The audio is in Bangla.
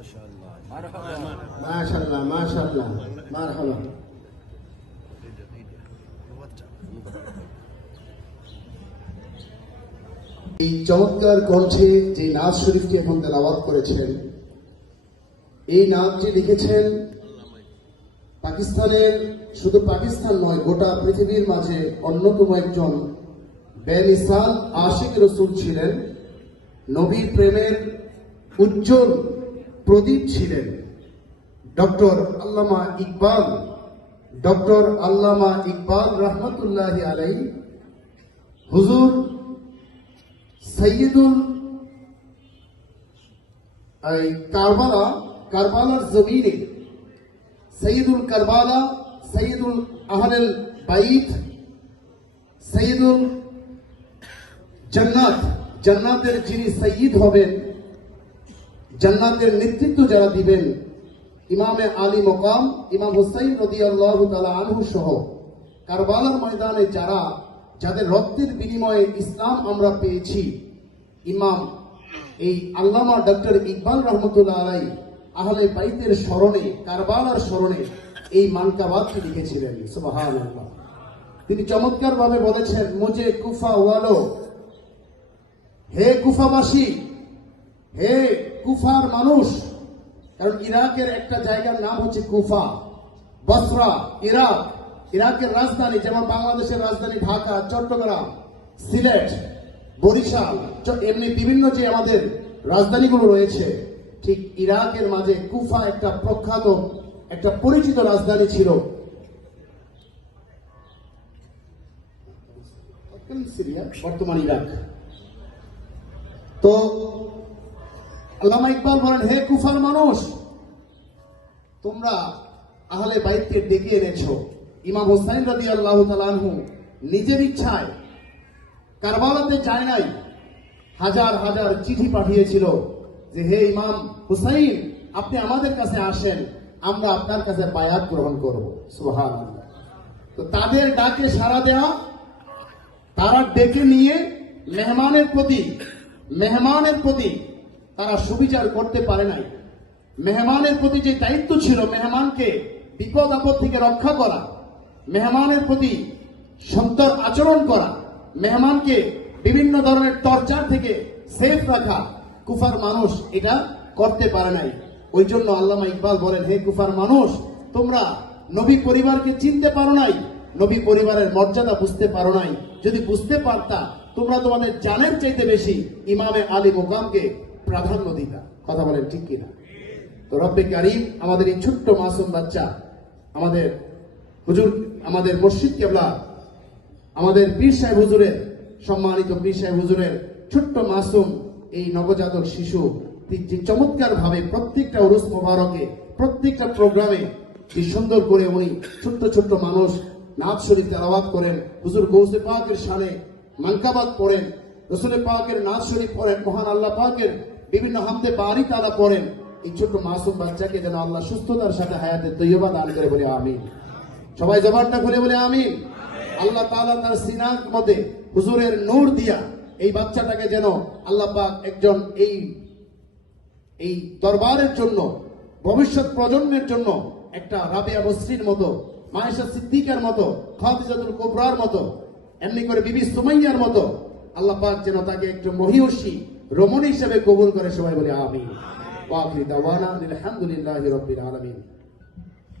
মাশাআল্লাহ মাশাআল্লাহ মারহাবা। এই চমৎকার কণ্ঠে যে নাজ শরীফটি এখন তেলাওয়াত করেছেন, এই নাচটি লিখেছেন পাকিস্তানের, শুধু পাকিস্তান নয় গোটা পৃথিবীর মাঝে অন্যতম একজন বেমিসাল আশিক রসুল ছিলেন, নবীর প্রেমের উজ্জ্বল প্রদীপ ছিলেন ডক্টর আল্লামা ইকবাল রহমতুল্লাহি আলাইহি। হুজুর সৈয়দুল কারবালার জমিনে সৈয়দুল কারবালা, সৈয়দুল আহলেল বাইত, সৈয়দুল জান্নাতের যিনি সৈয়দ হবেন, জান্নাতের নেতৃত্ব যারা দিবেন, ইমামে আলী মকাম ইমাম হুসাইন রাদিয়াল্লাহু তাআলা আনহু সহ কারবালার ময়দানে যাদের রক্তের বিনিময়ে ইসলাম আমরা পেয়েছি, ইমাম এই আল্লামা ডক্টর ইকবাল রহমতুল্লাহ আলাইহি আহলে বাইতের স্মরণে, কারবালার স্মরণে এই মানকাবাতটি লিখেছিলেন। সুবহানাল্লাহ। তিনি চমৎকার ভাবে বলেছেন, মুঝে কুফা ওয়ালো, হে কুফাবাসী, হে কুফার মানুষ, কারণ ইরাকের একটা জায়গার নাম হচ্ছে কুফা, বসরা, ইরাকের রাজধানী, যেমন বাংলাদেশের রাজধানী ঢাকা, চট্টগ্রাম, সিলেট, বরিশাল, এমনি বিভিন্ন যে আমাদের রাজধানীগুলো রয়েছে, ঠিক ইরাকের মাঝে কুফা একটা প্রখ্যাত, একটা পরিচিত রাজধানী ছিল। সিরিয়া, বর্তমান ইরাক। তো আল্লামা ইকবাল বলেন, হে কুফার মানুষ, তোমরা আহলে বাইতকে ডেকে এনেছো। ইমাম হুসাইন রাদিয়াল্লাহু তাআলা আনহু নিজের ইচ্ছায় কারবালাতে যায় নাই, হাজার হাজার চিঠি পাঠিয়েছিল যে হে ইমাম হুসাইন, আপনি আমাদের কাছে আসেন, আমরা আপনার কাছে বায়াত গ্রহণ করব। সুবহানাল্লাহ। তো তাদের ডাকে সাড়া দেওয়া, তারা ডেকে নিয়ে মেহমানের প্রতি তারা সুবিচার করতে পারে নাই। মেহমানের প্রতি যে দায়িত্ব ছিল, মেহমানকে বিপদ আপদ থেকে রক্ষা করা, মেহমানের প্রতি সুন্দর আচরণ করা, মেহমানকে বিভিন্ন ধরনের টর্চার থেকে সেফ রাখা, কুফার মানুষ এটা করতে পারে নাই। ওই জন্য আল্লামা ইকবাল বলেন, হে কুফার মানুষ, তোমরা নবী পরিবারকে চিনতে পারো নাই, নবী পরিবারের মর্যাদা বুঝতে পারো নাই। যদি বুঝতে পারতা, তোমরা তোমাদের জানের চাইতে বেশি ইমামে আলী মোকামকে প্রাধান্য দিতা। কথা বলেন ঠিক কিনা? তো রব্বে কারীম আমাদের এই ছোট্ট মাসুম বাচ্চা, আমাদের হুজুর, আমাদের মসজিদ কেবলা, আমাদের পীর সাহেব হুজুরের, সম্মানিত পীর সাহেব হুজুরের ছোট্ট মাসুম এই নবজাতক শিশু, যে চমৎকার ভাবে প্রত্যেকটা উরুস মোবারকে, প্রত্যেকটা প্রোগ্রামে কি সুন্দর করে উনি ছোট্ট ছোট্ট মানুষ নাচ শরীফ তেলাওয়াত করেন, হুজুর গৌসে পাকের শানে মানকাবাত পড়েন, রসুল পাকের নাচ শরীফ পড়েন, মহান আল্লাহ পাকের বিভিন্ন হামদে বারি তারা পড়েন। এই ছোট্ট মাসুম বাচ্চাকে যেন আল্লাহ সুস্থতার সাথে হায়াতে তৈয়বা দান করে, বলে আমিন। সবাই জবানটা খুলে বলে আমিন। আল্লাহ তাআলা তার সিনার মধ্যে হুজুরের নূর দিয়া এই বাচ্চাটাকে যেন আল্লাহ পাক একজন এই দরবারের জন্য, ভবিষ্যৎ প্রজন্মের জন্য একটা রাবিয়া বসরির মতো, মায়েশা সিদ্দিকার মতো, খাদিজাতুল কুবরার মতো, এমনি করে বিবি সুমাইয়ার মতো আল্লাহ পাক যেন তাকে একটু মহিয়সী রমণী হিসেবে কবুল করে। সবাই বলে আমিন। ওয়া আখিরু দাওয়ানা আলহামদুলিল্লাহি রাব্বিল আলামিন।